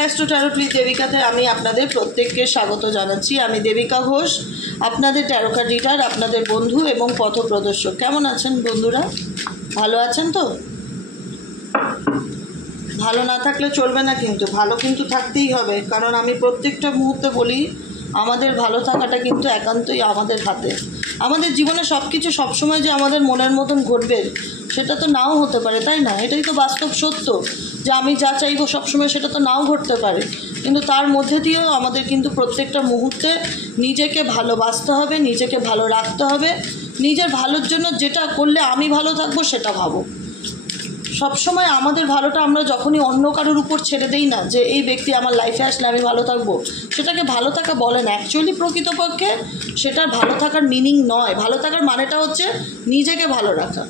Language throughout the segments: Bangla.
অ্যাস্ট্রো ট্যারো প্লিজ দেবিকাতে আমি আপনাদের প্রত্যেককে স্বাগত জানাচ্ছি। আমি দেবিকা ঘোষ, আপনাদের ট্যারো কার্ড রিডার, আপনাদের বন্ধু এবং পথপ্রদর্শক। কেমন আছেন বন্ধুরা? ভালো আছেন তো? ভালো না থাকলে চলবে না, কিন্তু ভালো কিন্তু থাকতেই হবে। কারণ আমি প্রত্যেকটা মুহূর্তে বলি, আমাদের ভালো থাকাটা কিন্তু একান্তই আমাদের হাতে। আমাদের জীবনে সব কিছু সবসময় যে আমাদের মনের মতন ঘটবে সেটা তো নাও হতে পারে, তাই না? এটাই তো বাস্তব সত্য, যে আমি যা চাইবো সবসময় সেটা তো নাও ঘটতে পারে। কিন্তু তার মধ্যে দিয়েও আমাদের কিন্তু প্রত্যেকটা মুহূর্তে নিজেকে ভালোবাসতে হবে, নিজেকে ভালো রাখতে হবে। নিজের ভালোর জন্য যেটা করলে আমি ভালো থাকবো সেটা ভাবো। সবসময় আমাদের ভালোটা আমরা যখনই অন্য কারোর উপর ছেড়ে দেই না, যে এই ব্যক্তি আমার লাইফে আসলে আমি ভালো থাকবো, সেটাকে ভালো থাকা বলে না। অ্যাকচুয়ালি প্রকৃতপক্ষে সেটার ভালো থাকার মিনিং নয়। ভালো থাকার মানেটা হচ্ছে নিজেকে ভালো রাখা।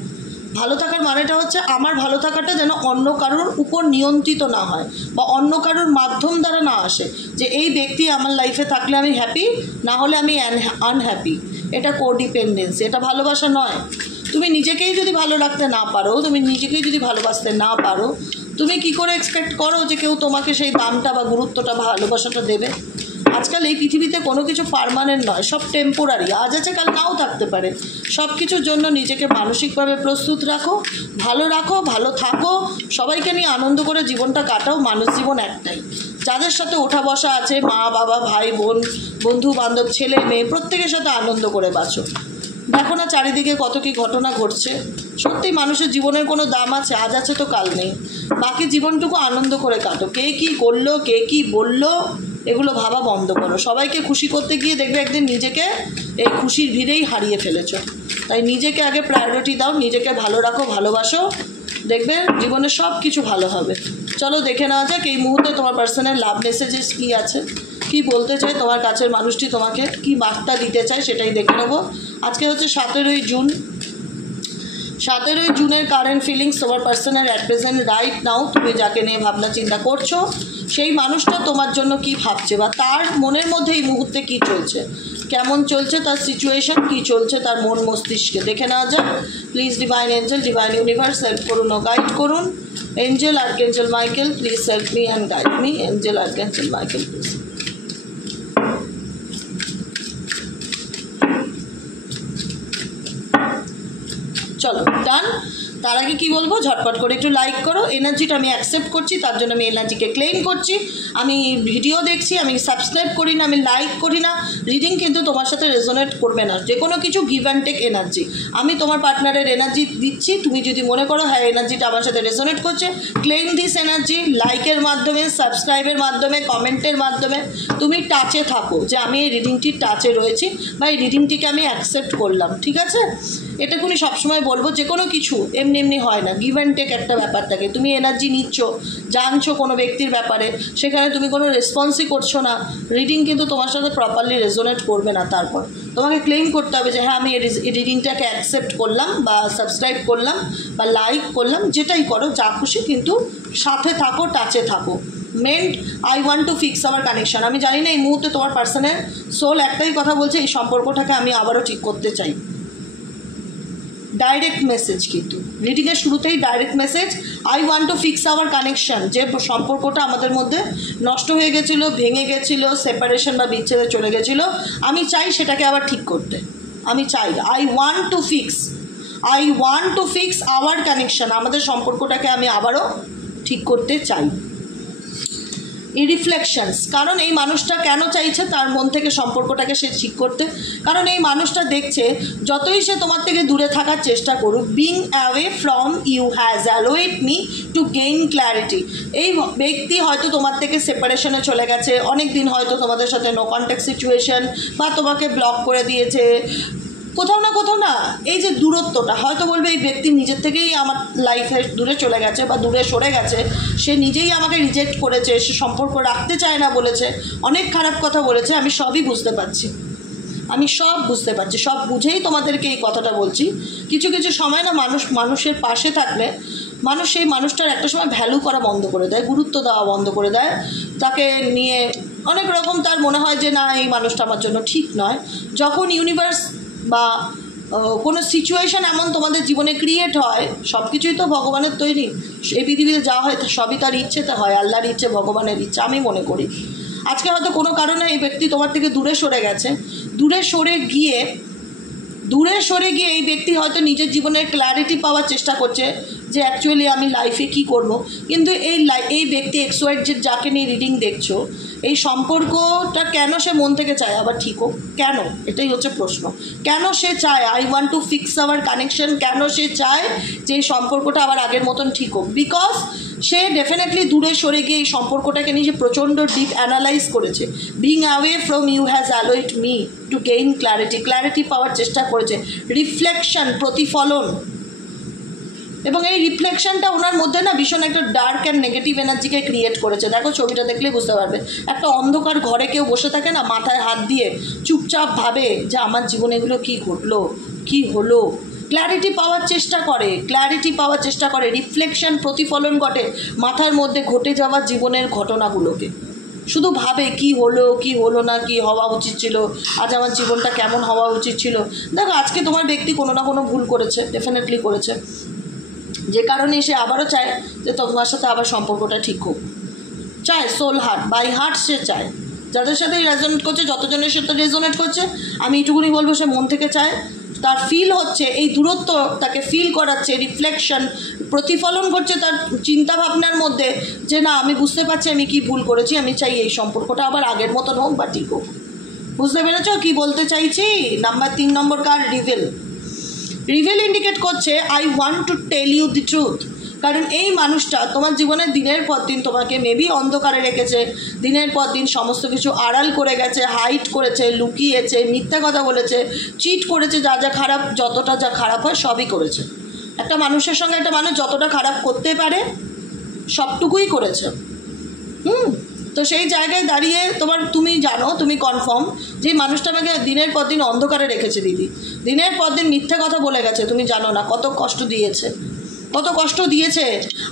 ভালো থাকার মানেটা হচ্ছে আমার ভালো থাকাটা যেন অন্য কারোর উপর নিয়ন্ত্রিত না হয়, বা অন্য কারোর মাধ্যম দ্বারা না আসে, যে এই ব্যক্তি আমার লাইফে থাকলে আমি হ্যাপি, না হলে আমি আনহ্যাপি। এটা কোডিপেন্ডেন্সি, এটা ভালোবাসা নয়। তুমি নিজেকেই যদি ভালো রাখতে না পারো, তুমি নিজেকেই যদি ভালোবাসতে না পারো, তুমি কি করে এক্সপেক্ট করো যে কেউ তোমাকে সেই দামটা বা গুরুত্বটা, ভালোবাসাটা দেবে? আজকাল এই পৃথিবীতে কোনো কিছু পার্মানেন্ট নয়, সব টেম্পোরারি। আজ আছে কাল নাও থাকতে পারে। সব কিছুর জন্য নিজেকে মানসিকভাবে প্রস্তুত রাখো, ভালো থাকো, সবাইকে নিয়ে আনন্দ করে জীবনটা কাটাও। মানুষ জীবন একটাই। যাদের সাথে ওঠা বসা আছে, মা বাবা, ভাই বোন, বন্ধু বান্ধব, ছেলে মেয়ে, প্রত্যেকের সাথে আনন্দ করে বাঁচো। দেখো না চারিদিকে কত কি ঘটনা ঘটছে। সত্যি মানুষের জীবনের কোনো দাম আছে? আজ আছে তো কাল নেই। বাকি জীবনটুকু আনন্দ করে কাটো। কে কী করলো, কে কী বললো, এগুলো ভাবা বন্ধ করো। সবাইকে খুশি করতে গিয়ে দেখবে একদিন নিজেকে এই খুশির ভিড়েই হারিয়ে ফেলেছ। তাই নিজেকে আগে প্রায়োরিটি দাও, নিজেকে ভালো রাখো, ভালোবাসো, দেখবে জীবনে সব কিছু ভালো হবে। চলো দেখে নেওয়া যাক এই মুহূর্তে তোমার পার্সোনাল লাভ মেসেজেস কী আছে, কি বলতে চায় তোমার কাছের মানুষটি, তোমাকে কি বার্তা দিতে চায়, সেটাই দেখে নেবো। আজকে হচ্ছে 17ই জুন। 17ই জুনের কারেন্ট ফিলিংস তোমার personal at present right now. তুমি যাকে নিয়ে ভাবনা চিন্তা করছো, সেই মানুষটা তোমার জন্য কি ভাবছে, বা তার মনের মধ্যে এই মুহূর্তে কি চলছে, কেমন চলছে তার সিচুয়েশন, কি চলছে তার মন মস্তিষ্কে, দেখে নেওয়া যাক। Please divine angel, divine universe help করুন ও গাইড করুন। Angel archangel Michael please help me and guide me. Angel archangel Michael please. চলো ডান। তার আগে কী বলবো, ঝটপট করে একটু লাইক করো। এনার্জিটা আমি অ্যাকসেপ্ট করছি, তার জন্য আমি এনার্জিকে ক্লেম করছি। আমি ভিডিও দেখছি, আমি সাবস্ক্রাইব করি না, আমি লাইক করি না। রিডিং কিন্তু তোমার সাথে রেজোনেট করবে না। যে কোনো কিছু গিভ অ্যান্ড টেক এনার্জি। আমি তোমার পার্টনারের এনার্জি দিচ্ছি, তুমি যদি মনে করো হ্যাঁ এনার্জিটা আমার সাথে রেজোনেট করছে, ক্লেম দিস এনার্জি। লাইকের মাধ্যমে, সাবস্ক্রাইবের মাধ্যমে, কমেন্টের মাধ্যমে তুমি টাচে থাকো, যে আমি এই রিডিংটির টাচে রয়েছি, বা এই রিডিংটিকে আমি অ্যাকসেপ্ট করলাম। ঠিক আছে? এটাকুনি সবসময় বলবো, যে কোনো কিছু এমনি হয় না, গিভ অ্যান্ড টেক একটা ব্যাপার থাকে। তুমি এনার্জি নিচ্ছ, জানছো কোনো ব্যক্তির ব্যাপারে, সেখানে তুমি কোনো রেসপন্সই করছো না, রিডিং কিন্তু তোমার সাথে প্রপারলি রেজোনেট করবে না। তারপর তোমাকে ক্লেম করতে হবে যে হ্যাঁ আমি এই রিডিংটাকে অ্যাকসেপ্ট করলাম, বা সাবস্ক্রাইব করলাম, বা লাইক করলাম, যেটাই করো, যা খুশি, কিন্তু সাথে থাকো, টাচে থাকো। Meant I want to fix our connection. আমি জানি না এই মুহূর্তে তোমার পার্সনের সোল একটাই কথা বলছে, এই সম্পর্কটাকে আমি আবারও ঠিক করতে চাই। ডাইরেক্ট মেসেজ, কিন্তু রিডিংয়ের শুরুতেই direct message, I want to fix our connection. যে সম্পর্কটা আমাদের মধ্যে নষ্ট হয়ে গেছিলো, ভেঙে গেছিলো, সেপারেশন বা বিচ্ছেদে চলে গেছিলো, আমি চাই সেটাকে আবার ঠিক করতে। আমি চাই, I want to fix our connection. আমাদের সম্পর্কটাকে আমি আবারও ঠিক করতে চাই। রিফ্লেকশনস, কারণ এই মানুষটা কেন চাইছে তার মন থেকে সম্পর্কটাকে সে ঠিক করতে? কারণ এই মানুষটা দেখছে যতই সে তোমার থেকে দূরে থাকার চেষ্টা করুক, being away from you has allowed me to gain clarity. এই ব্যক্তি হয়তো তোমার থেকে সেপারেশনে চলে গেছে, অনেক দিন হয়তো তোমাদের সাথে নো কন্ট্যাক্ট সিচুয়েশন, বা তোমাকে ব্লক করে দিয়েছে। কোথাও না এই যে দূরত্বটা, হয়তো বলবে এই ব্যক্তি নিজের থেকেই আমার লাইফে দূরে চলে গেছে, বা দূরে সরে গেছে, সে নিজেই আমাকে রিজেক্ট করেছে, সে সম্পর্ক রাখতে চায় না বলেছে, অনেক খারাপ কথা বলেছে। আমি সবই বুঝতে পারছি, সব বুঝেই তোমাদেরকে এই কথাটা বলছি। কিছু সময় না মানুষের পাশে থাকলে মানুষ সেই মানুষটার একটা সময় ভ্যালু করা বন্ধ করে দেয়, গুরুত্ব দেওয়া বন্ধ করে দেয়। তাকে নিয়ে অনেক রকম তার মনে হয় যে না, এই মানুষটা আমার জন্য ঠিক নয়। যখন ইউনিভার্স বা কোনো সিচুয়েশান এমন তোমাদের জীবনে ক্রিয়েট হয়, সব কিছুই তো ভগবানের তৈরি, এই পৃথিবীতে যা হয় সবই তার ইচ্ছেতে হয়, আল্লাহর ইচ্ছে, ভগবানের ইচ্ছা, আমি মনে করি। আজকে হয়তো কোনো কারণে এই ব্যক্তি তোমার থেকে দূরে সরে গেছে, দূরে সরে গিয়ে এই ব্যক্তি হয়তো নিজের জীবনের ক্ল্যারিটি পাওয়ার চেষ্টা করছে যে অ্যাকচুয়ালি আমি লাইফে কি করব। কিন্তু এই ব্যক্তি XYZ যাকে নিয়ে রিডিং দেখছো, এই সম্পর্কটা কেন সে মন থেকে চায় আবার ঠিক হোক, কেন? এটাই হচ্ছে প্রশ্ন। কেন সে চায় I want to fix hour connection, কেন সে চায় যে এই সম্পর্কটা আবার আগের মতন ঠিক হোক? বিকজ সে ডেফিনেটলি দূরে সরে গিয়ে এই সম্পর্কটাকে নিয়ে প্রচণ্ড ডিপ অ্যানালাইজ করেছে। Being away from you has allowed me to gain clarity পাওয়ার চেষ্টা করেছে, রিফ্লেকশন, প্রতিফলন। এবং এই রিফ্লেকশনটা ওনার মধ্যে না ভীষণ একটা ডার্ক অ্যান্ড নেগেটিভ এনার্জিকে ক্রিয়েট করেছে। দেখো ছবিটা দেখলেই বুঝতে পারবে। একটা অন্ধকার ঘরে কেউ বসে থাকে না, মাথায় হাত দিয়ে চুপচাপ ভাবে যে আমার জীবনে এগুলো কী ঘটলো, কী হলো। ক্ল্যারিটি পাওয়ার চেষ্টা করে, রিফ্লেকশন, প্রতিফলন ঘটে মাথার মধ্যে ঘটে যাওয়া জীবনের ঘটনাগুলোকে। শুধু ভাবে কি হলো না, কি হওয়া উচিত ছিল, আজ আমার জীবনটা কেমন হওয়া উচিত ছিল। দেখো আজকে তোমার ব্যক্তি কোনো না কোনো ভুল করেছে, ডেফিনেটলি করেছে, যে কারণে সে আবারও চায় যে তোমার সাথে আবার সম্পর্কটা ঠিক হোক। চায় সোল হার্ট, বাই হার্ট সে চায়। যাদের সাথে রেজোনেট করছে, যতজনের সাথে রেজোনেট করছে, আমি এটুকুনি বলবো সে মন থেকে চায়। তার ফিল হচ্ছে এই দূরত্ব তাকে ফিল করাচ্ছে, রিফ্লেকশন, প্রতিফলন করছে তার চিন্তাভাবনার মধ্যে যে না আমি বুঝতে পারছি আমি কি ভুল করেছি, আমি চাই এই সম্পর্কটা আবার আগের মতন হোক বা ঠিক হোক। বুঝতে পেরেছ কি বলতে চাইছি? 3 নম্বর কার্ড রিভেল ইন্ডিকেট করছে I want to tell you the truth. কারণ এই মানুষটা তোমার জীবনে দিনের পর দিন তোমাকে মেবি অন্ধকারে রেখেছে, দিনের পর দিন সমস্ত কিছু আড়াল করে গেছে, হাইড করেছে, লুকিয়েছে, মিথ্যা কথা বলেছে, চিট করেছে, যা খারাপ, যতটা যা খারাপ হয় সবই করেছে। একটা মানুষের সঙ্গে একটা মানুষ যতটা খারাপ করতে পারে সবটুকুই করেছে। তো সেই জায়গায় দাঁড়িয়ে তুমি জানো, তুমি কনফার্ম যে মানুষটা আমাকে দিনের পর দিন অন্ধকারে রেখেছে দিদি, দিনের পর দিন মিথ্যা কথা বলে গেছে। তুমি জানো না কত কষ্ট দিয়েছে।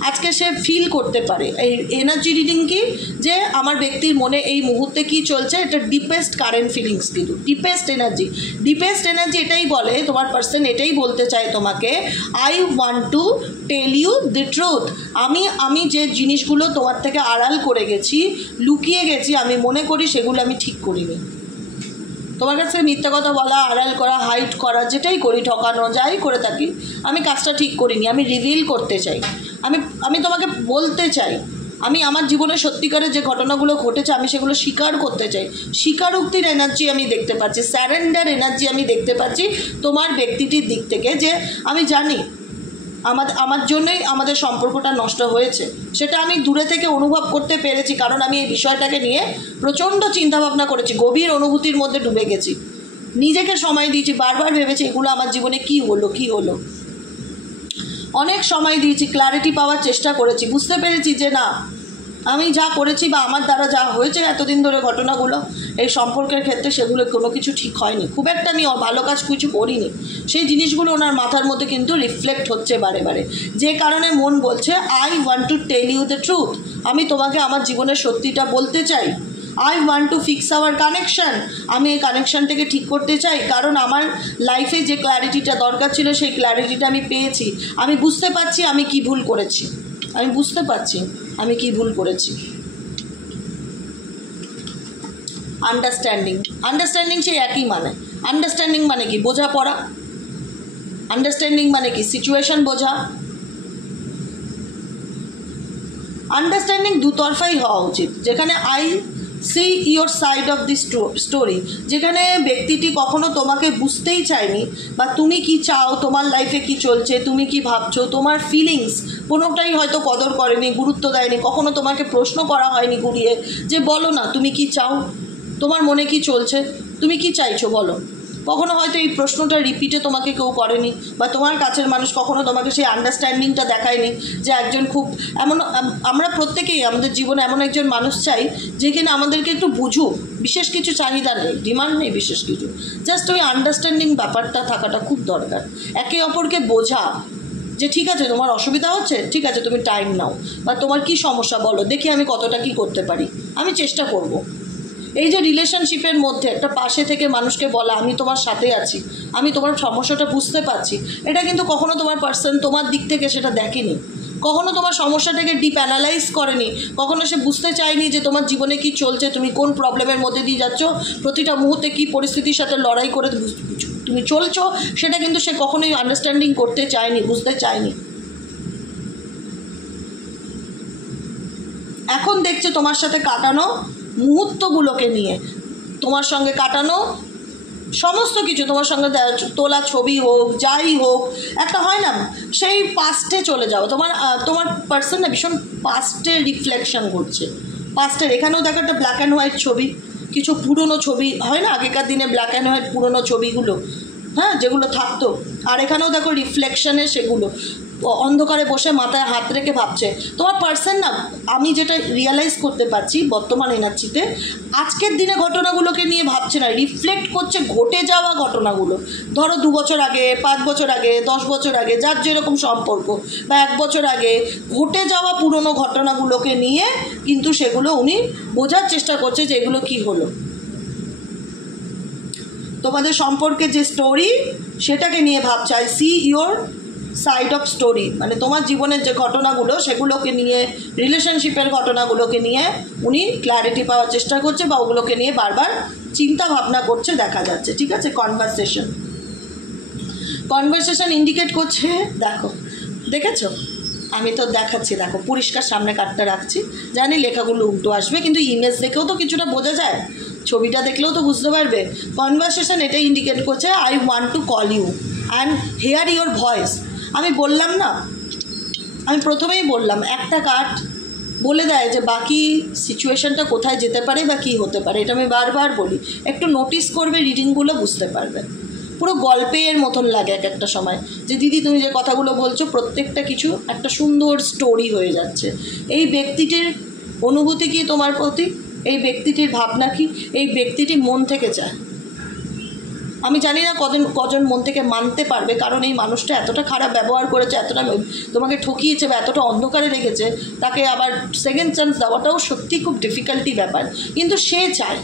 আজকে সে ফিল করতে পারে। এই এনার্জি রিডিং কি যে আমার ব্যক্তির মনে এই মুহূর্তে কি চলছে, এটা ডিপেস্ট কারেন্ট ফিলিংস, কিন্তু ডিপেস্ট এনার্জি এটাই বলে, তোমার পার্সন এটাই বলতে চায় তোমাকে, I want to tell you the truth. আমি যে জিনিসগুলো তোমার থেকে আড়াল করে গেছি, লুকিয়ে গেছি, আমি মনে করি সেগুলো আমি ঠিক করিনি। তোমার কাছে মিথ্যা কথা বলা, আড়াল করা, হাইড করা, যেটাই করি, ঠকানো, যাই করে থাকি, আমি কাজটা ঠিক করিনি। আমি রিভিল করতে চাই, আমি তোমাকে বলতে চাই, আমি আমার জীবনে সত্যিকারের যে ঘটনাগুলো ঘটেছে আমি সেগুলো স্বীকার করতে চাই। স্বীকারোক্তির এনার্জি আমি দেখতে পাচ্ছি, স্যারেন্ডার এনার্জি আমি দেখতে পাচ্ছি তোমার ব্যক্তিটির দিক থেকে, যে আমি জানি আমার জন্যই আমাদের সম্পর্কটা নষ্ট হয়েছে, সেটা আমি দূরে থেকে অনুভব করতে পেরেছি। কারণ আমি এই বিষয়টাকে নিয়ে প্রচণ্ড চিন্তাভাবনা করেছি, গভীর অনুভূতির মধ্যে ডুবে গেছি, নিজেকে সময় দিয়েছি, বারবার ভেবেছি এগুলো আমার জীবনে কি হলো। অনেক সময় দিয়েছি, ক্ল্যারিটি পাওয়ার চেষ্টা করেছি, বুঝতে পেরেছি যে না আমি যা করেছি বা আমার দ্বারা যা হয়েছে এতদিন ধরে ঘটনাগুলো এই সম্পর্কের ক্ষেত্রে, সেগুলো কোনো কিছু ঠিক হয়নি, খুব একটা আমি ভালো কাজ কিছু করিনি। সেই জিনিসগুলো ওনার মাথার মধ্যে কিন্তু রিফ্লেক্ট হচ্ছে বারে, যে কারণে মন বলছে I want to tell you the truth. আমি তোমাকে আমার জীবনের সত্যিটা বলতে চাই। I want to fix our connection. আমি এই কানেকশানটাকে ঠিক করতে চাই, কারণ আমার লাইফে যে ক্ল্যারিটিটা দরকার ছিল সেই ক্ল্যারিটিটা আমি পেয়েছি। আমি বুঝতে পারছি আমি কি ভুল করেছি, আন্ডারস্ট্যান্ডিং সেই একই মানে। আন্ডারস্ট্যান্ডিং মানে কি? বোঝাপড়া। আন্ডারস্ট্যান্ডিং মানে কি? সিচুয়েশন বোঝা। আন্ডারস্ট্যান্ডিং দুতরফাই হওয়া উচিত, যেখানে I see your side of the story, যেখানে ব্যক্তিটি কখনো তোমাকে বুঝতেই চায়নি বা তুমি কি চাও, তোমার লাইফে কি চলছে, তুমি কি ভাবছো, তোমার ফিলিংস কোনোটাই হয়তো কদর করেনি, গুরুত্ব দেয়নি, কখনো তোমাকে প্রশ্ন করা হয়নি ঘুরিয়ে যে বলো না তুমি কি চাও, তোমার মনে কি চলছে, তুমি কি চাইছো বলো। কখনো হয়তো এই প্রশ্নটা রিপিটে তোমাকে কেউ করেনি, বা তোমার কাছের মানুষ কখনো তোমাকে সেই আন্ডারস্ট্যান্ডিংটা দেখায়নি যে একজন খুব এমন, আমরা প্রত্যেকেই আমাদের জীবনে এমন একজন মানুষ চাই যেখানে আমাদেরকে একটু বুঝুক, বিশেষ কিছু চাহিদা নেই, ডিমান্ড নেই বিশেষ কিছু, জাস্ট ওই আন্ডারস্ট্যান্ডিং ব্যাপারটা থাকাটা খুব দরকার। একে অপরকে বোঝা যে ঠিক আছে তোমার অসুবিধা হচ্ছে, ঠিক আছে তুমি টাইম নাও, বা তোমার কি সমস্যা বলো, দেখি আমি কতটা কি করতে পারি, আমি চেষ্টা করব। এই যে রিলেশনশিপের মধ্যে একটা পাশে থেকে মানুষকে বলা আমি তোমার সাথে আছি, আমি তোমার সমস্যাটা বুঝতে পারছি, এটা কিন্তু কখনো তোমার পার্সন তোমার দিক থেকে সেটা দেখেনি। কখনো তোমার সমস্যাটাকে ডিপ অ্যানালাইজ করেনি, কখনো সে বুঝতে চায়নি যে তোমার জীবনে কি চলছে, তুমি কোন প্রবলেমের মধ্যে দিয়ে যাচ্ছ, প্রতিটা মুহূর্তে কি পরিস্থিতির সাথে লড়াই করে তুমি চলছো, সেটা কিন্তু সে কখনোই আন্ডারস্ট্যান্ডিং করতে চায়নি, বুঝতে চায়নি। এখন দেখছে তোমার সাথে কাটানো মুহূর্তগুলোকে নিয়ে, তোমার সঙ্গে কাটানো সমস্ত কিছু, তোমার সঙ্গে তোলা ছবি হোক, যাই হোক, একটা হয় না সেই পাস্টে চলে যাও, তোমার পার্সন না ভীষণ পাস্টে রিফ্লেকশন করছে, পাস্টের। এখানেও দেখো একটা ব্ল্যাক অ্যান্ড হোয়াইট ছবি, কিছু পুরনো ছবি হয় না আগেকার দিনে, ব্ল্যাক অ্যান্ড হোয়াইট পুরনো ছবিগুলো, হ্যাঁ, যেগুলো থাকতো। আর এখানেও দেখো রিফ্লেকশনে সেগুলো অন্ধকারে বসে মাথায় হাত রেখে ভাবছে। তোমার পার্সন না, আমি যেটা রিয়ালাইজ করতে পারছি বর্তমান এনার্জিতে, আজকের দিনে ঘটনাগুলোকে নিয়ে ভাবছে না, রিফ্লেক্ট করছে ঘটে যাওয়া ঘটনাগুলো। ধরো 2 বছর আগে, 5 বছর আগে, 10 বছর আগে, যার যেরকম সম্পর্ক, বা 1 বছর আগে ঘটে যাওয়া পুরনো ঘটনাগুলোকে নিয়ে কিন্তু সেগুলো উনি বোঝার চেষ্টা করছে যে এগুলো কী হলো। তোমাদের সম্পর্কে যে স্টোরি, সেটাকে নিয়ে ভাবছে। I see your side of story, মানে তোমার জীবনের যে ঘটনাগুলো সেগুলোকে নিয়ে, রিলেশনশিপের ঘটনাগুলোকে নিয়ে উনি ক্ল্যারিটি পাওয়ার চেষ্টা করছে, বা ওগুলোকে নিয়ে বারবার চিন্তা ভাবনা করছে দেখা যাচ্ছে। ঠিক আছে, কনভারসেশন ইন্ডিকেট করছে। দেখেছো, আমি তো দেখাচ্ছি, দেখো পরিষ্কার সামনে কার্ডটা রাখছি, জানি লেখাগুলো উল্টো আসবে, কিন্তু ইমেজ দেখেও তো কিছুটা বোঝা যায়, ছবিটা দেখলেও তো বুঝতে পারবে। কনভারসেশন এটা ইন্ডিকেট করছে, I want to call you and hear your voice. আমি বললাম না, আমি প্রথমেই বললাম, একটা কার্ড বলে দেয় যে বাকি সিচুয়েশনটা কোথায় যেতে পারে বা কী হতে পারে। এটা আমি বারবার বলি, একটু নোটিস করবে, রিডিংগুলো বুঝতে পারবে। পুরো গল্পের মতন লাগে এক একটা সময়, যে দিদি তুমি যে কথাগুলো বলছো প্রত্যেকটা কিছু একটা সুন্দর স্টোরি হয়ে যাচ্ছে। এই ব্যক্তিটির অনুভূতি কি তোমার প্রতি, এই ব্যক্তিটির ভাবনা কি, এই ব্যক্তিটি মন থেকে চায়। আমি জানি না কজন মন থেকে মানতে পারবে, কারণ এই মানুষটা এতটা খারাপ ব্যবহার করেছে, এতটা তোমাকে ঠকিয়েছে বা এতটা অন্ধকারে রেখেছে, তাকে আবার সেকেন্ড চান্স দেওয়াটাও সত্যি খুব ডিফিকাল্টি ব্যাপার। কিন্তু সে চায়,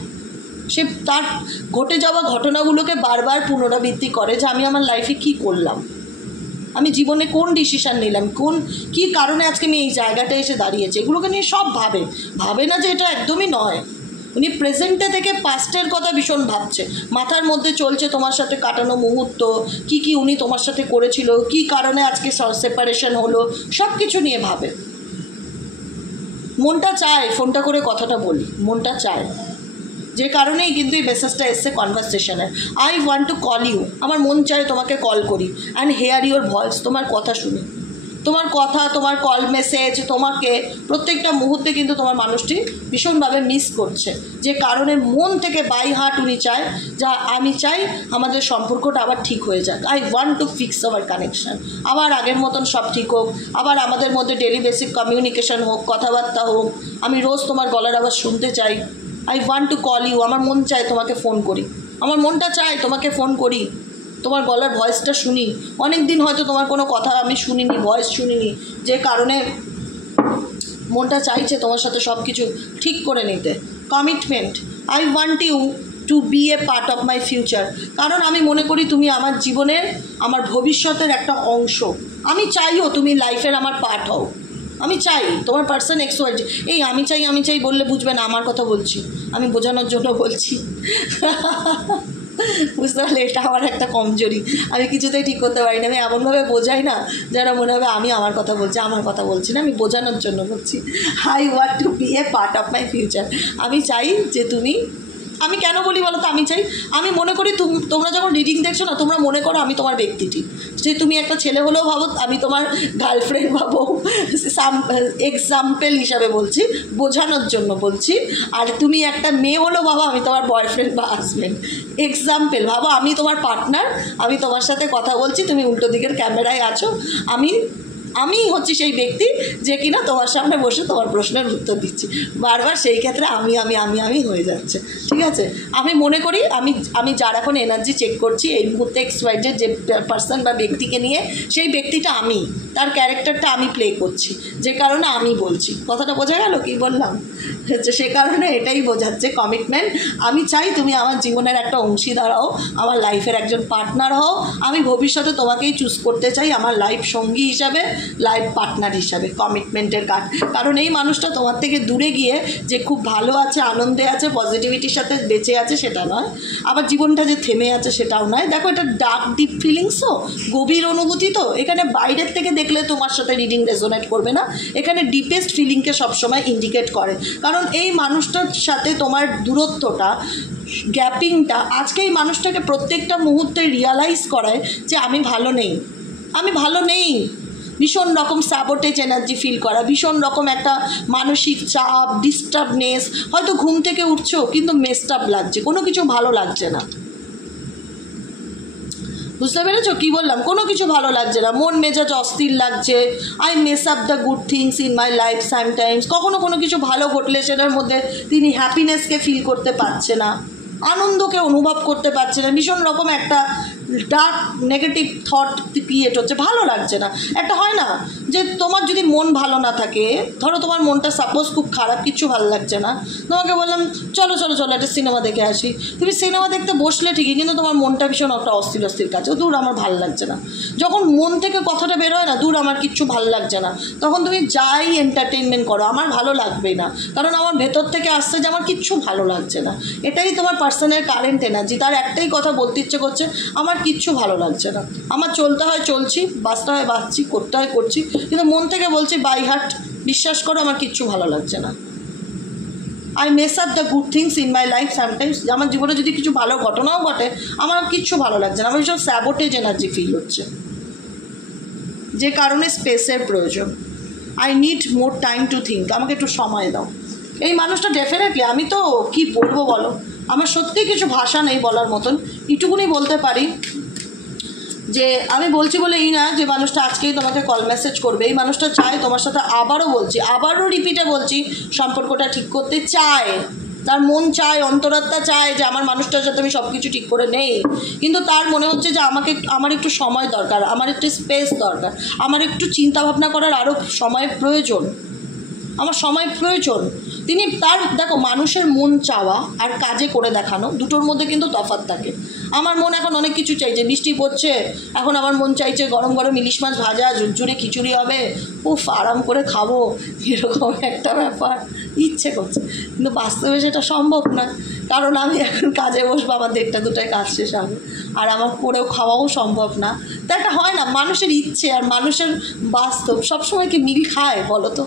সে তার ঘটে যাওয়া ঘটনাগুলোকে বারবার পুনরাবৃত্তি করে, যে আমি আমার লাইফে কী করলাম, আমি জীবনে কোন ডিসিশান নিলাম, কী কারণে আজকে আমি এই জায়গাটা এসে দাঁড়িয়েছি, এগুলোকে নিয়ে সব ভাবে না যে এটা একদমই নয়। উনি প্রেজেন্টে থেকে পাস্টের কথা ভীষণ ভাবছে, মাথার মধ্যে চলছে তোমার সাথে কাটানো মুহূর্ত, কি উনি তোমার সাথে করেছিল, কি কারণে আজকে সেপারেশন হলো, সব কিছু নিয়ে ভাবে। মনটা চায় ফোনটা করে কথাটা বলি, মনটা চায়, যে কারণেই কিন্তু এই মেসেজটা এসছে কনভারসেশনের। I want to call you, আমার মন চায় তোমাকে কল করি, অ্যান্ড হেয়ার ইউর ভয়েস, তোমার কথা শুনি, তোমার কথা, তোমার কল মেসেজ, তোমাকে প্রত্যেকটা মুহূর্তে কিন্তু তোমার মানুষটি ভীষণভাবে মিস করছে, যে কারণে মন থেকে বাই হার্ট উনি চায়, যা আমি চাই আমাদের সম্পর্কটা আবার ঠিক হয়ে যাক। I want to fix our connection, আবার আগের মতন সব ঠিক হোক, আবার আমাদের মধ্যে ডেলি বেসিক কমিউনিকেশন হোক, কথাবার্তা হোক, আমি রোজ তোমার গলার আওয়াজ শুনতে চাই। I want to call you, আমার মন চায় তোমাকে ফোন করি, আমার মনটা চায় তোমাকে ফোন করি, তোমার গলার ভয়েসটা শুনি। অনেক দিন হয়তো তোমার কোনো কথা আমি শুনিনি, ভয়েস শুনিনি, যে কারণে মনটা চাইছে তোমার সাথে সব কিছু ঠিক করে নিতে। Commitment, I want you to be a part of my future, কারণ আমি মনে করি তুমি আমার জীবনের, আমার ভবিষ্যতের একটা অংশ। আমি চাইও তুমি লাইফের আমার পার্ট হও, আমি চাই তোমার পার্সন এক্সওয়াইজ। এই আমি চাই বললে বুঝবে না আমার কথা বলছি, আমি বোঝানোর জন্য বলছি। বুঝতে পারলে, এটা আমার একটা কমজোরি, আমি কিছুতেই ঠিক করতে পারি না। আমি এমনভাবে বোঝাই না যারা মনে হবে আমি আমার কথা বলছি না, আমি বোঝানোর জন্য বলছি। I want to be a part of my future, আমি চাই যে তুমি, আমি কেন বলি বলো তো, আমি চাই, আমি মনে করি তোমরা যখন রিডিং দেখছো না, তোমরা মনে করো আমি তোমার ব্যক্তিটি, যে তুমি একটা ছেলে হলেও ভাবো আমি তোমার গার্লফ্রেন্ড ভাবো, এক্সাম্পল হিসাবে বলছি, বোঝানোর জন্য বলছি। আর তুমি একটা মেয়ে হলেও ভাবো আমি তোমার বয়ফ্রেন্ড বা হাজব্যান্ড, এক্সাম্পল ভাবো আমি তোমার পার্টনার, আমি তোমার সাথে কথা বলছি, তুমি উল্টো দিকের ক্যামেরায় আছো, আমি হচ্ছি সেই ব্যক্তি যে কিনা তোমার সামনে বসে তোমার প্রশ্নের উত্তর দিচ্ছি, বারবার সেই ক্ষেত্রে আমি হয়ে যাচ্ছে। ঠিক আছে, আমি মনে করি আমি যার এখন এনার্জি চেক করছি এই মুহূর্তে এক্সওয়াইজেড যে পার্সন বা ব্যক্তিকে নিয়ে, সেই ব্যক্তিটা আমি, তার ক্যারেক্টারটা আমি প্লে করছি, যে কারণে আমি বলছি। কথাটা বোঝা গেল কি বললাম? সে কারণে এটাই বোঝাচ্ছে কমিটমেন্ট। আমি চাই তুমি আমার জীবনের একটা অংশীদার হও, আমার লাইফের একজন পার্টনার হও। আমি ভবিষ্যতে তোমাকেই চুজ করতে চাই আমার লাইফ সঙ্গী হিসাবে, লাইফ পার্টনার হিসাবে। কমিটমেন্টের কারণ এই মানুষটা তোমার থেকে দূরে গিয়ে যে খুব ভালো আছে, আনন্দে আছে, পজিটিভিটির সাথে বেঁচে আছে সেটা নয়, আবার জীবনটা যে থেমে আছে সেটাও নয়। দেখো, এটা ডার্ক ডিপ ফিলিংসও, গভীর অনুভূতি। তো এখানে বাইরের থেকে দেখলে তোমার সাথে রিডিং রেজোনেট করবে না, এখানে ডিপেস্ট ফিলিংকে সবসময় ইন্ডিকেট করে। কারণ এই মানুষটার সাথে তোমার দূরত্বটা, গ্যাপিংটা আজকে এই মানুষটাকে প্রত্যেকটা মুহূর্তে রিয়ালাইজ করায় যে আমি ভালো নেই, আমি ভালো নেই। ভীষণ রকম স্যাবোটেজ এনার্জি ফিল করা, ভীষণ রকম একটা মানসিক চাপ, ডিস্টার্বনেস। হয়তো ঘুম থেকে উঠছো কিন্তু মেসড আপ লাগছে, কোনো কিছু ভালো লাগছে না। বুঝতে পেরেছো কী বললাম? কোনো কিছু ভালো লাগছে না, মন মেজাজ অস্থির লাগছে। I mace up the good things in my life sometimes. কখনো কোনো কিছু ভালো ঘটলে সেটার মধ্যে তিনি হ্যাপিনেসকে ফিল করতে পারছে না, আনন্দকে অনুভব করতে পারছে না। ভীষণ রকম একটা ডার্ক নেগেটিভ থট ক্রিয়েট হচ্ছে, ভালো লাগছে না। একটা হয় না যে তোমার যদি মন ভালো না থাকে, ধরো তোমার মনটা সাপোজ খুব খারাপ, কিচ্ছু ভালো লাগছে না, তোমাকে বললাম চলো চলো চলো একটা সিনেমা দেখে আসি। তুমি সিনেমা দেখতে বসলে ঠিকই, কিন্তু তোমার মনটা ভীষণ একটা অস্থির অস্থির কাছে, দূর আমার ভালো লাগছে না। যখন মন থেকে কথাটা বের হয় না, দূর আমার কিচ্ছু ভালো লাগছে না, তখন তুমি যাই এন্টারটেনমেন্ট করো আমার ভালো লাগবেই না, কারণ আমার ভেতর থেকে আসছে যে আমার কিচ্ছু ভালো লাগছে না। এটাই তোমার পার্সনের কারেন্ট এনার্জি, তার একটাই কথা বলতে ইচ্ছে করছে, আমার কিচ্ছু ভালো লাগছে না। আমার চলতে হয় চলছি, বাঁচতে হয় বাঁচছি, করতে হয় করছি, কিন্তু মন থেকে বলছি বাই হার্ট বিশ্বাস করো আমার কিচ্ছু ভালো লাগছে না। I mace up the good things in my life sometimes. আমার জীবনে যদি কিছু ভালো ঘটনাও ঘটে আমার কিচ্ছু ভালো লাগছে না, আমার ভীষণ স্যাবোটেজ এনার্জি ফিল হচ্ছে, যে কারণে স্পেসের প্রয়োজন। I need more time to think, আমাকে একটু সময় দাও। এই মানুষটা ডেফিনেটলি, আমি তো কি বলবো বলো, আমার সত্যি কিছু ভাষা নেই বলার মতন। এইটুকুনি বলতে পারি যে আমি বলছি বলে এই না যে মানুষটা আজকেই তোমাকে কল মেসেজ করবে। এই মানুষটা চায় তোমার সাথে, আবারও বলছি, আবারও রিপিটে বলছি, সম্পর্কটা ঠিক করতে চায়। তার মন চায়, অন্তরাত্মা চায় যে আমার মানুষটার সাথে আমি সব কিছু ঠিক করে নেই, কিন্তু তার মনে হচ্ছে যে আমার একটু সময় দরকার, আমার একটু স্পেস দরকার, আমার একটু চিন্তাভাবনা করার আরও সময় প্রয়োজন, আমার সময় প্রয়োজন। তিনি তার, দেখো, মানুষের মন চাওয়া আর কাজে করে দেখানো দুটোর মধ্যে কিন্তু তফাৎ থাকে। আমার মন এখন অনেক কিছু চাইছে, বৃষ্টি পড়ছে, এখন আমার মন চাইছে গরম গরম ইলিশ মাছ ভাজা, ঝুরঝুরে খিচুড়ি হবে, উফ আরাম করে খাবো, এরকম একটা ব্যাপার ইচ্ছে করছে, কিন্তু বাস্তবে সেটা সম্ভব নয়। কারণ আমি এখন কাজে বসবো, আমার 1টা-2টায় কাজ শেষ হবে, আর আমার করেও খাওয়াও সম্ভব না। তা একটা হয় না, মানুষের ইচ্ছে আর মানুষের বাস্তব সবসময় কি মিল খায় বলো তো?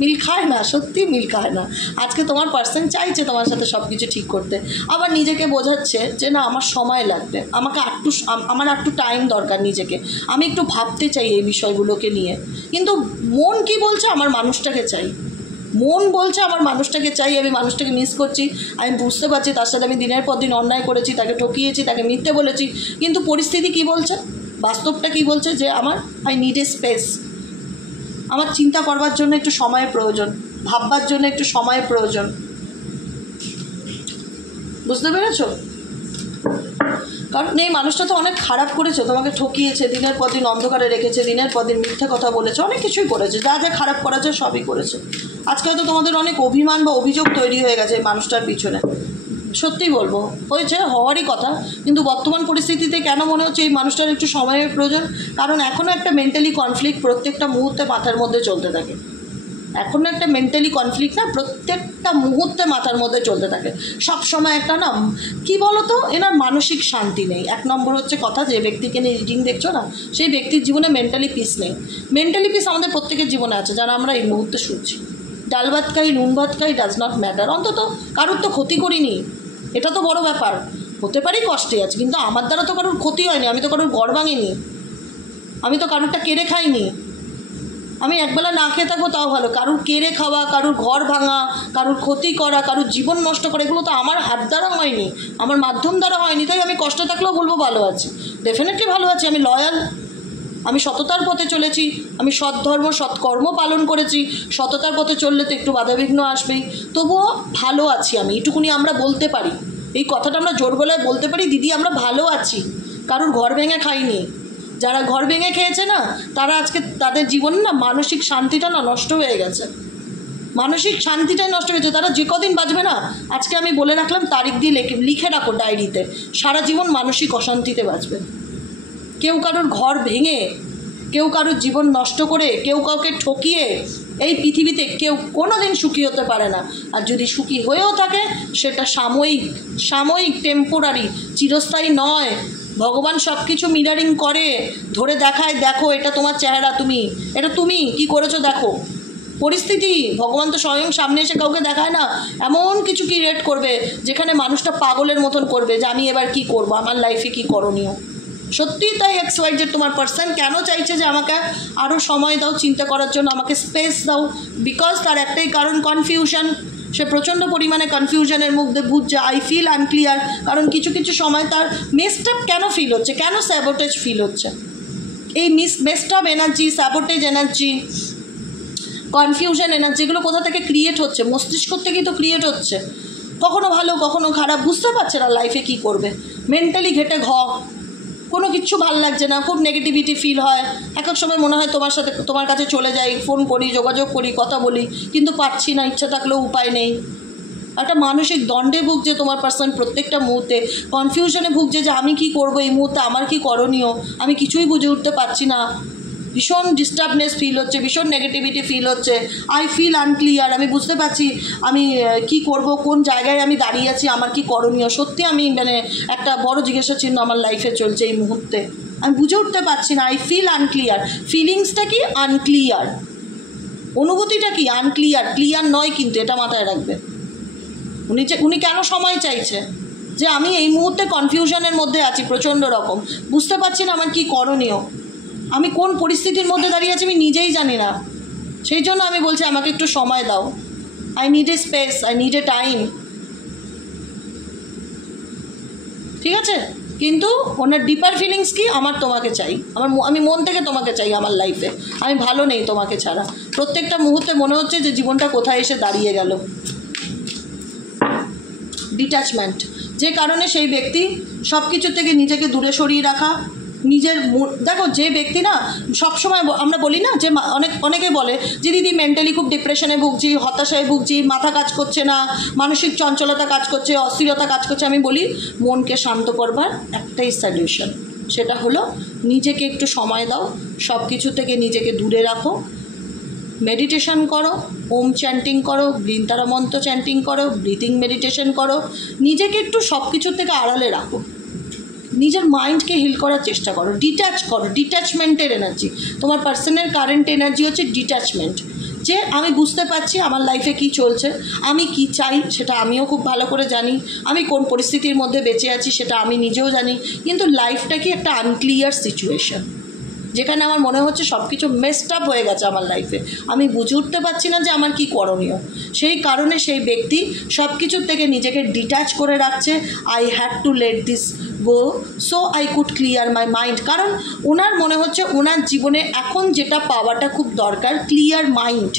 মিল খায় না, সত্যি মিল খায় না। আজকে তোমার পার্সন চাইছে তোমার সাথে সব কিছু ঠিক করতে, আবার নিজেকে বোঝাচ্ছে যে না আমার সময় লাগবে, আমার একটু টাইম দরকার নিজেকে, আমি একটু ভাবতে চাই এই বিষয়গুলোকে নিয়ে। কিন্তু মন কি বলছে? আমার মানুষটাকে চাই। মন বলছে আমার মানুষটাকে চাই, আমি মানুষটাকে মিস করছি, আমি বুঝতে পারছি তার সাথে আমি দিনের পর দিন অন্যায় করেছি, তাকে ঠকিয়েছি, তাকে মিথ্যে বলেছি, কিন্তু পরিস্থিতি কি বলছে, বাস্তবটা কি বলছে যে আই নিড এ স্পেস। আমার চিন্তা করবার জন্য একটু সময়ের প্রয়োজন, ভাববার জন্য একটু সময়ের প্রয়োজন। বুঝতে পেরেছো? কারণ এই মানুষটা তো অনেক খারাপ করেছে, তোমাকে ঠকিয়েছে, দিনের পর দিন অন্ধকারে রেখেছে, দিনের পর দিন মিথ্যা কথা বলেছে, অনেক কিছুই করেছে, যা যা খারাপ করা যায় সবই করেছে। আজকে হয়তো তোমাদের অনেক অভিমান বা অভিযোগ তৈরি হয়ে গেছে এই মানুষটার পিছনে। সত্যি বলবো, হয়েছে, হওয়ারই কথা, কিন্তু বর্তমান পরিস্থিতিতে কেন মনে হচ্ছে এই মানুষটার একটু সময়ের প্রয়োজন? কারণ এখনও একটা মেন্টালি কনফ্লিক্ট প্রত্যেকটা মুহূর্তে মাথার মধ্যে চলতে থাকে। এখনও একটা মেন্টালি কনফ্লিক্ট না প্রত্যেকটা মুহূর্তে মাথার মধ্যে চলতে থাকে, সব সময় একটা না কি বলো তো, এনার মানসিক শান্তি নেই। 1 নম্বর হচ্ছে কথা, যে ব্যক্তিকে নিয়ে রিডিং দেখছো না, সেই ব্যক্তির জীবনে মেন্টালি পিস নেই। মেন্টালি পিস আমাদের প্রত্যেকের জীবনে আছে, যারা আমরা এই মুহূর্তে শুনছি। ডাল ভাত খাই, নুন ভাত খাই, ডাজ নট ম্যাটার, অন্তত কারোর তো ক্ষতি করিনি, এটা তো বড় ব্যাপার। হতে পারি কষ্টে আছে, কিন্তু আমার দ্বারা তো কারোর ক্ষতি হয়নি, আমি তো কারোর ঘর ভাঙিনি, আমি তো কারোরটা কেড়ে খাইনি। আমি একবেলা না খেয়ে থাকবো তাও ভালো, কারুর কেড়ে খাওয়া, কারুর ঘর ভাঙা, কারুর ক্ষতি করা, কারুর জীবন নষ্ট করা, এগুলো তো আমার হাত দ্বারা হয়নি, আমার মাধ্যম দ্বারা হয়নি। তাই আমি কষ্ট থাকলেও বলবো ভালো আছি, ডেফিনেটলি ভালো আছি, আমি লয়াল, আমি সততার পথে চলেছি, আমি সৎধর্ম সৎকর্ম পালন করেছি। সততার পথে চললে তো একটু বাধাবিঘ্ন আসবেই, তবুও ভালো আছি আমি, এটুকুনি আমরা বলতে পারি। এই কথাটা আমরা জোর গলায় বলতে পারি, দিদি আমরা ভালো আছি, কারুর ঘর ভেঙে খাইনি। যারা ঘর ভেঙে খেয়েছে না, তারা আজকে তাদের জীবনে না মানসিক শান্তিটা না নষ্ট হয়ে গেছে। মানসিক শান্তিটাই নষ্ট হয়েছে। তারা যে কদিন বাঁচবে না, আজকে আমি বলে রাখলাম, তারিখ দিয়ে লিখে রাখো ডায়েরিতে, সারা জীবন মানসিক অশান্তিতে বাঁচবে। কেউ কারোর ঘর ভেঙে, কেউ কারোর জীবন নষ্ট করে, কেউ কাউকে ঠকিয়ে এই পৃথিবীতে কেউ কোনো দিন সুখী হতে পারে না। আর যদি সুখী হয়েও থাকে সেটা সাময়িক টেম্পোরারি, চিরস্থায়ী নয়। ভগবান সব কিছু মিরারিং করে, ধরে দেখায়, দেখো এটা তোমার চেহারা, এটা তুমি কি করেছো দেখো। পরিস্থিতি ভগবান তো স্বয়ং সামনে এসে কাউকে দেখায় না, এমন কিছু ক্রিয়েট করবে যেখানে মানুষটা পাগলের মতন করবে যে আমি এবার কি করব, আমার লাইফে কি করণীয়। সত্যিই তাই XYZ তোমার পার্সন কেন চাইছে যে আমাকে আরও সময় দাও চিন্তা করার জন্য, আমাকে স্পেস দাও, বিকজ তার একটাই কারণ, কনফিউশন। সে প্রচণ্ড পরিমাণে কনফিউশনের মধ্যে ভুগছে, আই ফিল আনক্লিয়ার। কারণ কিছু কিছু সময় তার মেসড আপ কেন ফিল হচ্ছে, কেন স্যাবোটেজ ফিল হচ্ছে। এই messed up energy, sabotage energy, confusion energy, এগুলো কোথা থেকে ক্রিয়েট হচ্ছে? মস্তিষ্ক থেকেই তো ক্রিয়েট হচ্ছে। কখনো ভালো কখনো খারাপ, বুঝতে পারছে না লাইফে কী করবে, মেন্টালি ঘেটে কোনো কিচ্ছু ভালো লাগছে না, খুব নেগেটিভিটি ফিল হয়। এক এক সময় মনে হয় তোমার কাছে চলে যাই, ফোন করি, যোগাযোগ করি, কথা বলি, কিন্তু পাচ্ছি না, ইচ্ছা থাকলেও উপায় নেই। একটা মানসিক দ্বন্দ্বে ভুগছে তোমার পার্সন, প্রত্যেকটা মুহূর্তে কনফিউশনে ভুগছে যে আমি কি করব এই মুহূর্তে, আমার কি করণীয়, আমি কিছুই বুঝে উঠতে পারছি না। ভীষণ ডিস্টার্বনেস ফিল হচ্ছে, ভীষণ নেগেটিভিটি ফিল হচ্ছে, আই ফিল আনক্লিয়ার। আমি বুঝতে পারছি আমি কি করব, কোন জায়গায় আমি দাঁড়িয়ে আছি, আমার কি করণীয়। সত্যি আমি একটা বড় জিজ্ঞাসা চিহ্ন আমার লাইফে চলছে এই মুহূর্তে, আমি বুঝে উঠতে পারছি না। আই ফিল আনক্লিয়ার, ফিলিংসটা কি আনক্লিয়ার, অনুভূতিটা কি আনক্লিয়ার, ক্লিয়ার নয় কিন্তু, এটা মাথায় রাখবে। উনি কেন সময় চাইছে, যে আমি এই মুহূর্তে কনফিউশনের মধ্যে আছি প্রচণ্ড রকম, বুঝতে পারছি না আমার কি করণীয়, আমি কোন পরিস্থিতির মধ্যে দাঁড়িয়ে আছি আমি নিজেই জানি না। সেই জন্য আমি বলছি আমাকে একটু সময় দাও, I need a space, I need a time. ঠিক আছে, কিন্তু ওনার ডিপার ফিলিংস কি, আমার তোমাকে চাই, আমি মন থেকে তোমাকে চাই আমার লাইফে, আমি ভালো নেই তোমাকে ছাড়া। প্রত্যেকটা মুহূর্তে মনে হচ্ছে যে জীবনটা কোথায় এসে দাঁড়িয়ে গেল। ডিট্যাচমেন্ট, যে কারণে সেই ব্যক্তি সব কিছু থেকে নিজেকে দূরে সরিয়ে রাখা, নিজের দেখো যে ব্যক্তি না সবসময় আমরা বলি না যে অনেকে বলে যে দিদি মেন্টালি খুব ডিপ্রেশনে ভুগছি, হতাশায় ভুগছি, মাথা কাজ করছে না, মানসিক চঞ্চলতা কাজ করছে, অস্থিরতা কাজ করছে। আমি বলি মনকে শান্ত করবার একটাই সলিউশন, সেটা হলো নিজেকে একটু সময় দাও, সব কিছু থেকে নিজেকে দূরে রাখো, মেডিটেশন করো, ওম চ্যান্টিং করো, বৃন্দারা মন্ত্র চ্যান্টিং করো, ব্রিথিং মেডিটেশন করো, নিজেকে একটু সব কিছুর থেকে আড়ালে রাখো, নিজের মাইন্ডকে হিল করার চেষ্টা করো, ডিট্যাচ করো, ডিট্যাচমেন্টের এনার্জি। তোমার পার্সনের কারেন্ট এনার্জি হচ্ছে ডিট্যাচমেন্ট, যে আমি বুঝতে পারছি আমার লাইফে কি চলছে, আমি কি চাই সেটা আমিও খুব ভালো করে জানি, আমি কোন পরিস্থিতির মধ্যে বেঁচে আছি সেটা আমি নিজেও জানি, কিন্তু লাইফটা কি একটা আনক্লিয়ার সিচুয়েশন, যেখানে আমার মনে হচ্ছে সব কিছু মেসড আপ হয়ে গেছে আমার লাইফে, আমি বুঝে উঠতে পারছি না যে আমার কি করণীয়। সেই কারণে সেই ব্যক্তি সব কিছুর থেকে নিজেকে ডিট্যাচ করে রাখছে। I had to let this go so I could clear my mind. কারণ ওনার মনে হচ্ছে ওনার জীবনে এখন যেটা পাওয়াটা খুব দরকার, ক্লিয়ার মাইন্ড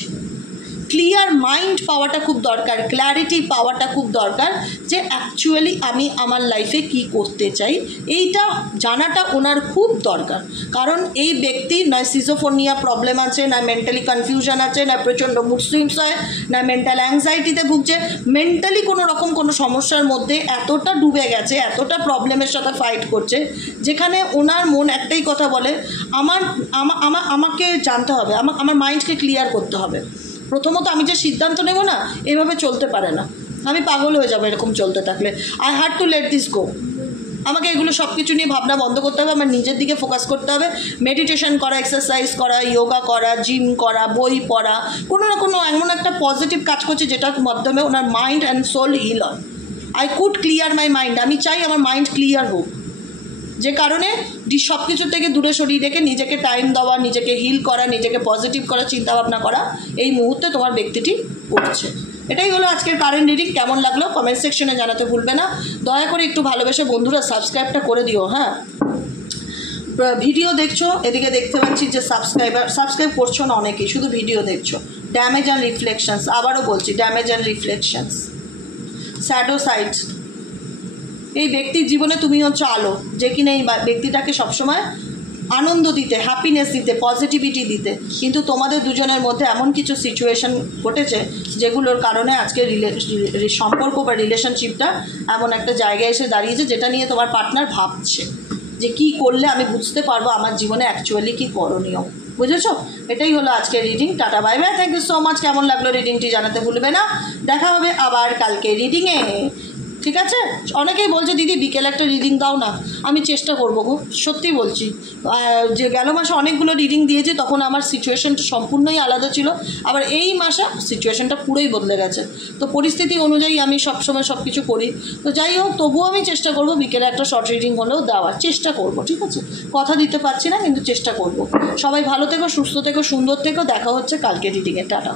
পাওয়াটা খুব দরকার, ক্ল্যারিটি পাওয়াটা খুব দরকার, যে অ্যাকচুয়ালি আমি আমার লাইফে কি করতে চাই এইটা জানাটা ওনার খুব দরকার। কারণ এই ব্যক্তির না সিজোফোনিয়া প্রবলেম আছে, না মেন্টালি কনফিউশন আছে, না প্রচণ্ড মুড সুইংস হয়, না মেন্টাল অ্যাংজাইটিতে ভুগছে, মেন্টালি কোনো রকম কোনো সমস্যার মধ্যে এতটা ডুবে গেছে, এতটা প্রবলেমের সাথে ফাইট করছে, যেখানে ওনার মন একটাই কথা বলে, আমাকে জানতে হবে, আমার মাইন্ডকে ক্লিয়ার করতে হবে। প্রথমত আমি যে সিদ্ধান্ত নেব না, এভাবে চলতে পারে না, আমি পাগল হয়ে যাবো এরকম চলতে থাকলে। I had to let this গো, আমাকে এগুলো সব কিছু নিয়ে ভাবনা বন্ধ করতে হবে, আমার নিজের দিকে ফোকাস করতে হবে, মেডিটেশন করা, এক্সারসাইজ করা, যোগা করা, জিম করা, বই পড়া, কোনো না কোনো এমন একটা পজিটিভ কাজ করছে যেটার মাধ্যমে ওনার মাইন্ড অ্যান্ড সোল হিল হয়। I could clear my mind, আমি চাই আমার মাইন্ড ক্লিয়ার হোক, যে কারণে সব কিছু থেকে দূরে সরিয়ে রেখে নিজেকে টাইম দেওয়া, নিজেকে হিল করা, নিজেকে পজিটিভ করা, চিন্তাভাবনা করা এই মুহূর্তে তোমার ব্যক্তিটি করছে। এটাই হলো আজকের কারেন্ট রিডিং। কেমন লাগলো কমেন্ট সেকশনে জানাতে ভুলবে না। দয়া করে একটু ভালোবেসে বন্ধুরা সাবস্ক্রাইবটা করে দিও। হ্যাঁ, ভিডিও দেখছো, এদিকে দেখতে পাচ্ছি যে সাবস্ক্রাইব করছো না অনেকেই, শুধু ভিডিও দেখছো। ড্যামেজ অ্যান্ড রিফ্লেকশনস, আবারও বলছি damage and reflections, shadow sides. এই ব্যক্তির জীবনে তুমি হচ্ছে আলো, যে কিনা এই ব্যক্তিটাকে সবসময় আনন্দ দিতে, হ্যাপিনেস দিতে, পজিটিভিটি দিতে, কিন্তু তোমাদের দুজনের মধ্যে এমন কিছু সিচুয়েশন ঘটেছে যেগুলোর কারণে আজকে সম্পর্ক বা রিলেশনশিপটা এমন একটা জায়গায় এসে দাঁড়িয়েছে যেটা নিয়ে তোমার পার্টনার ভাবছে যে কী করলে আমি বুঝতে পারবো আমার জীবনে অ্যাকচুয়ালি কী করণীয়। বুঝেছো? এটাই হলো আজকে reading. Tata bye bye, thank you so much. কেমন লাগলো রিডিংটি জানাতে ভুলবে না। দেখা হবে আবার কালকে রিডিংয়ে, ঠিক আছে? অনেকেই বলছে দিদি বিকেলে একটা রিডিং দাও না, আমি চেষ্টা করবো গো, সত্যি বলছি। যে গেল মাসে অনেকগুলো রিডিং দিয়েছি, তখন আমার সিচুয়েশনটা সম্পূর্ণই আলাদা ছিল, আবার এই মাসে সিচুয়েশনটা পুরোই বদলে গেছে। তো পরিস্থিতি অনুযায়ী আমি সবসময় সব কিছু করি। তো যাই হোক, তবুও আমি চেষ্টা করবো বিকেলে একটা শর্ট রিডিং হলেও দেওয়ার চেষ্টা করবো, ঠিক আছে? কথা দিতে পারছি না, কিন্তু চেষ্টা করবো। সবাই ভালো থেকো, সুস্থ থেকো, সুন্দর থেকো। দেখা হচ্ছে কালকে রিডিংয়ে। টাটা।